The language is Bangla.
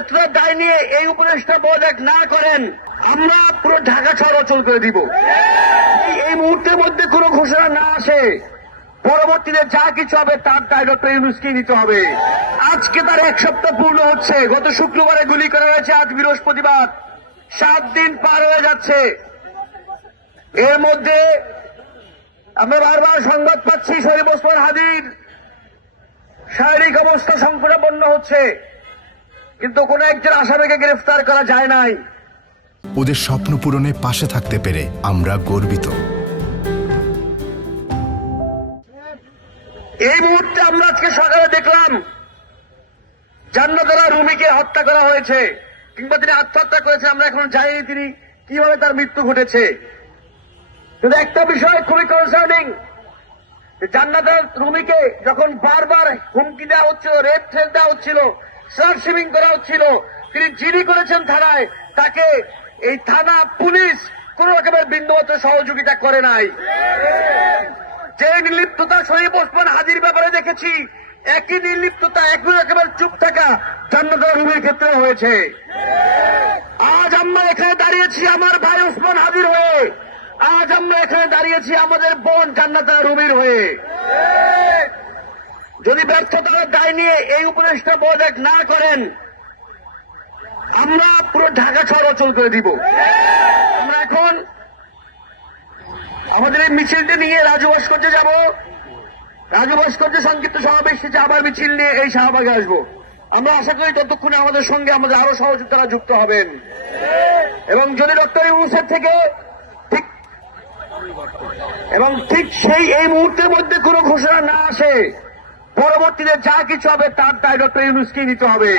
ব্যর্থতার দায় নিয়ে এই উপদেষ্টা পদত্যাগ না করেন, আমরা পুরো ঢাকা শহর অচল করে দিব। এই মুহূর্তের মধ্যে কোনো ঘোষণা না আসে, পরবর্তীতে যা কিছু হবে তার দায় ডক্টর ইউনূসকেই নিতে হবে। আজকে তার 1 সপ্তাহ পূর্ণ হচ্ছে। গত শুক্রবারে গুলি করা হয়েছে, আজ বৃহস্পতিবার, 7 দিন পার হয়ে যাচ্ছে। এর মধ্যে আমরা বারবার সংবাদ পাচ্ছি শরীফ ওসমান হাদীর শারীরিক অবস্থা সংকটাপন্ন হচ্ছে, কিন্তু কোন একজন আসামিকে গ্রেফতার করা যায় নাই। ওদের স্বপ্ন পূরণে পাশে থাকতে পেরে আমরা গর্বিত। এই মুহূর্তে আমরা আজকে সকালে দেখলাম জান্নাতুল রুমিকে হত্যা করা হয়েছে, কিংবা তিনি আত্মহত্যা করেছেন। আমরা এখন জানি তিনি কিভাবে তার মৃত্যু ঘটেছে। কিন্তু একটা বিষয় খুবই কনসার্নিং, জান্নাতুল রুমিকে যখন বারবার হুমকি দেওয়া হচ্ছিল, রেপ থ্রেট দেওয়া হচ্ছিল, সার্চিং করা হচ্ছিল, তিনি জিডি করেছেন থানায়, তাকে এই থানা পুলিশ কোন রকমের বিন্দুমাত্র সহযোগিতা করে নাই। যে নির্লিপ্ততা শরীফ ওসমান হাদীর ব্যাপারে দেখেছি, একই নির্লিপ্ততা, একই রকমের চুপ থাকা জান্নাতুল রুমির ক্ষেত্রে হয়েছে। আজ আমরা এখানে দাঁড়িয়েছি আমার ভাই ওসমান হাদীর হয়ে, আজ আমরা এখানে দাঁড়িয়েছি আমাদের বোন জান্নাতুল রুমির হয়ে। যদি ব্যর্থতার দায় নিয়ে এই উপদেষ্টা পদত্যাগ না করেন, আমরা পুরো ঢাকা শহর অচল করে দিব। আমরা এখন আমাদের এই মিছিলটি নিয়ে রাজু ভাস্কর্যে যাব। রাজু ভাস্কর্যে সংক্ষিপ্ত সমাবেশ শেষে আবার মিছিল নিয়ে এই শাহবাগে আসবো। আমরা আশা করি ততক্ষণে আমাদের সঙ্গে আমাদের আরো সহযোগিতারা যুক্ত হবেন। এবং যদি ডক্টর ইউনূসের থেকে ঠিক সেই এই মুহূর্তের মধ্যে কোনো ঘোষণা না আসে, পরবর্তীতে যা কিছু হবে তার দায় ডক্টর ইউনূসকেই নিতে হবে।